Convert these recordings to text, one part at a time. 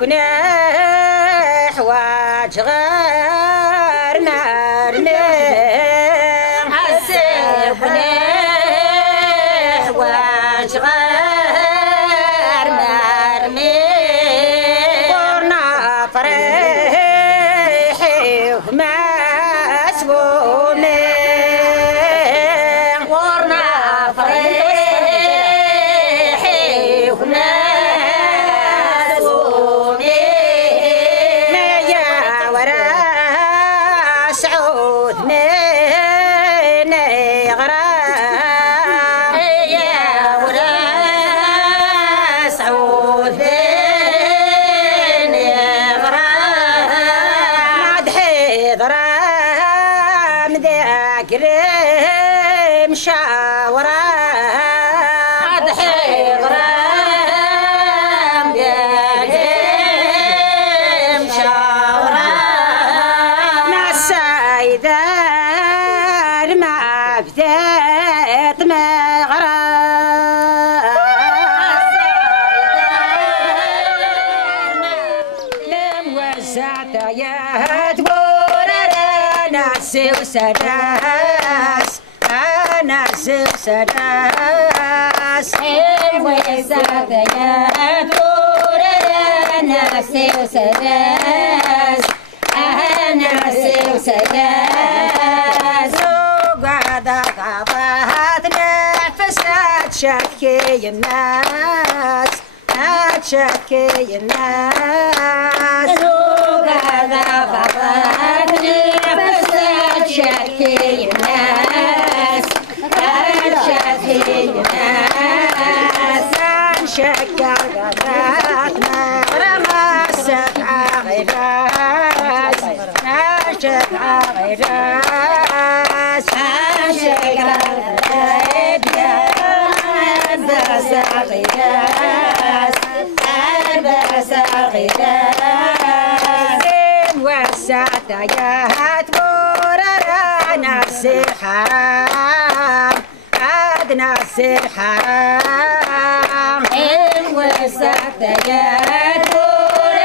كنا حواج غير نارنا كنا حواج غير نارنا ورنا فريحي وما سبوني ورنا فريحي وما سبوني يا ورا سعود نغرى يا ورا سعود نغرى مدحي ضرام ذاكر مشاورة مدحي ضرام ذاكر مشاورة نسايدة ما بدات مغرى لم وزعت يا تقول انا وسداس انا وسداس لم وزعت يا تقول انا وسداس انا وسداس وقعد قضاء نفسات شكي الناس شكي الناس وقعد قضاء نفسات شكي الناس شكي الناس شكا قضاتنا رمسك عغيراس ناشك عغيراس ناشك عغيراس بس عغيراس بس عغيراس وسعت يا تقول نفسي حرام عاد نفسي حرام وسعت يا تقول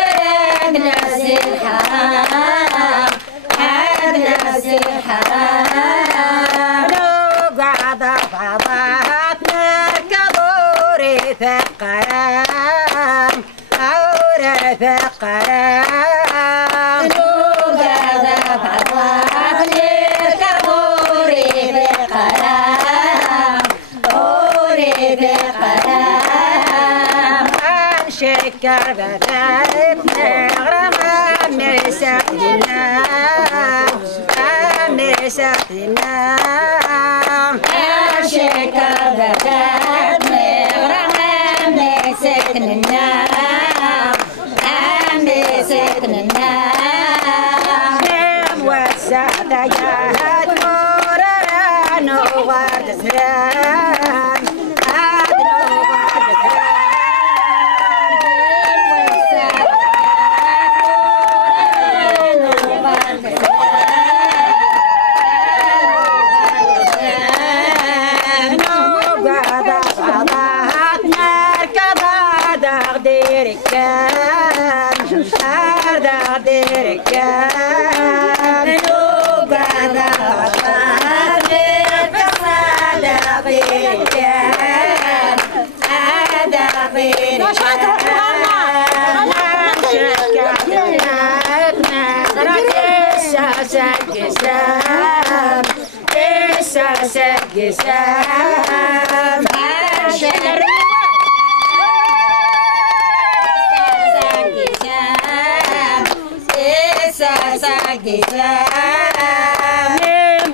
نفسي حرام عاد نفسي حرام لو قعد بعضاتنا كضوري ثقرام أورث قرام لو قعد بعضاتنا كضوري ثقرام أورث قرام شكر بذاتنا غرما مساتنا مساتنا شكر بذاتنا غرما مساتنا مساتنا وسعت يا تمر نوغد سلام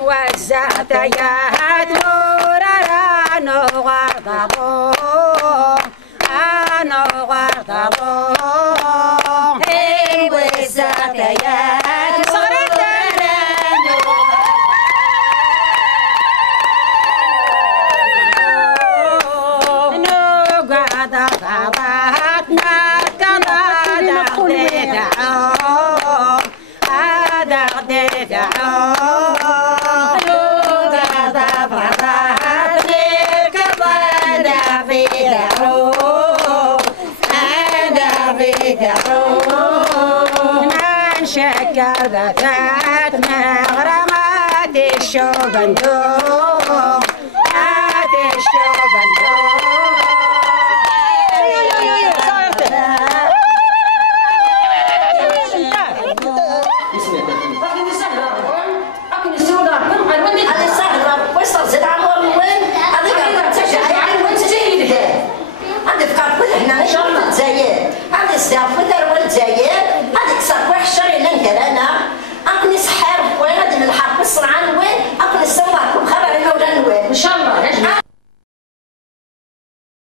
وزعت يا تمر انا غرضبو انا غرضبو وزعت يا ذات مغرمات الشوبندو، هات الشوبندو.